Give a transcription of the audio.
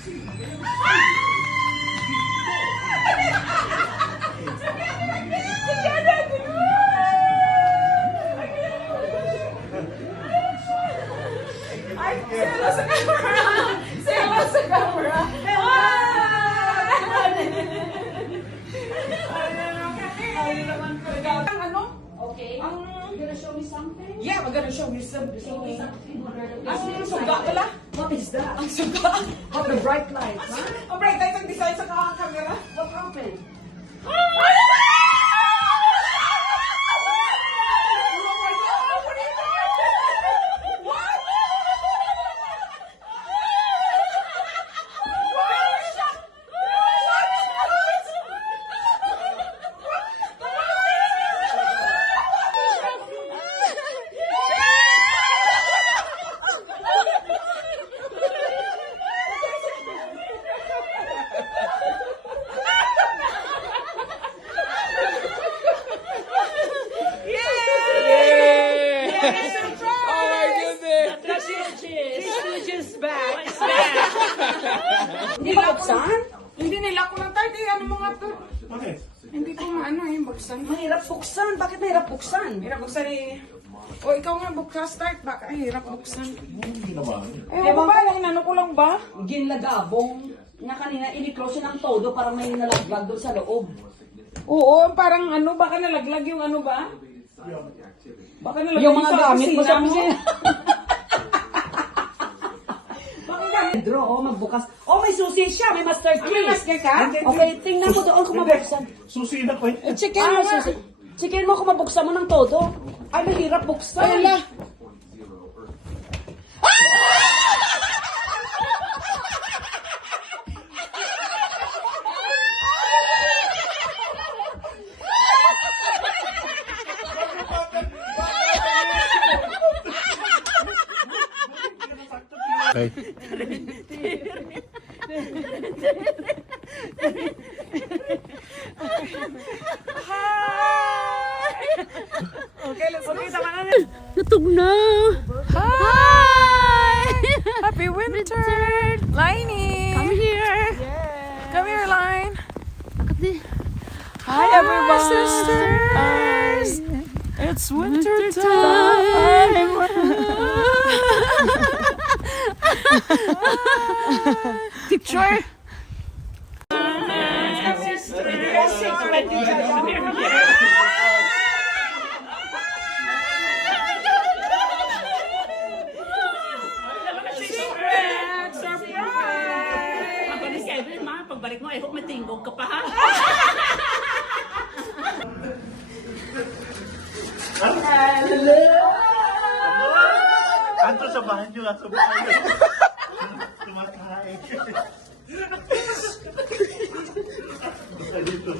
Sa camera! Sewa sa camera! Ano? Okay. Ang... You're gonna show me something? Yeah, we're gonna show you something. Ang suga pala. What is that? Ang suga. What the bright lights, huh? Ang bright lights ang design sa camera. What happened? Hindi ba buksan? Hindi nila ko ng tart. Ano mga to? Bakit? Hindi ko maano yung buksan. Mahirap buksan. Bakit mahirap buksan? Hirap buksan eh. O ikaw nga buksan start. Baka hirap buksan. Hindi naman. Eh, ba lang? Inano ko lang ba? Ginlagabong na kanina ini-close ng todo para may nalaglag doon sa loob. Oo, parang ano, baka nalaglag yung ano ba? Baka nalaglag Yung mga gamit mo sa kusina kusina. Baka gamit. Draw, oh, magbukas. Oh, may susi siya. May master key. May master ka? Okay, tingnan ko doon kung mabuksan. Susi na ko eh. Chicken mo, susi. Chicken mo kung mabuksan mo ng todo. Ay, mahirap buksan. Ay, ala. Okay. Okay, let's go. Tutog na! Hi! Happy winter! Liney! Come here! Come here, Line! Bakit di? Hi, everyone! Sisters! It's winter time! Picture! Pagbalik ka, Evelyn, ma. Pagbalik mo, I hope matinggog ka pa, ha? Anto sa bahay nyo, sa bahay nyo. Tumatahay. Dito.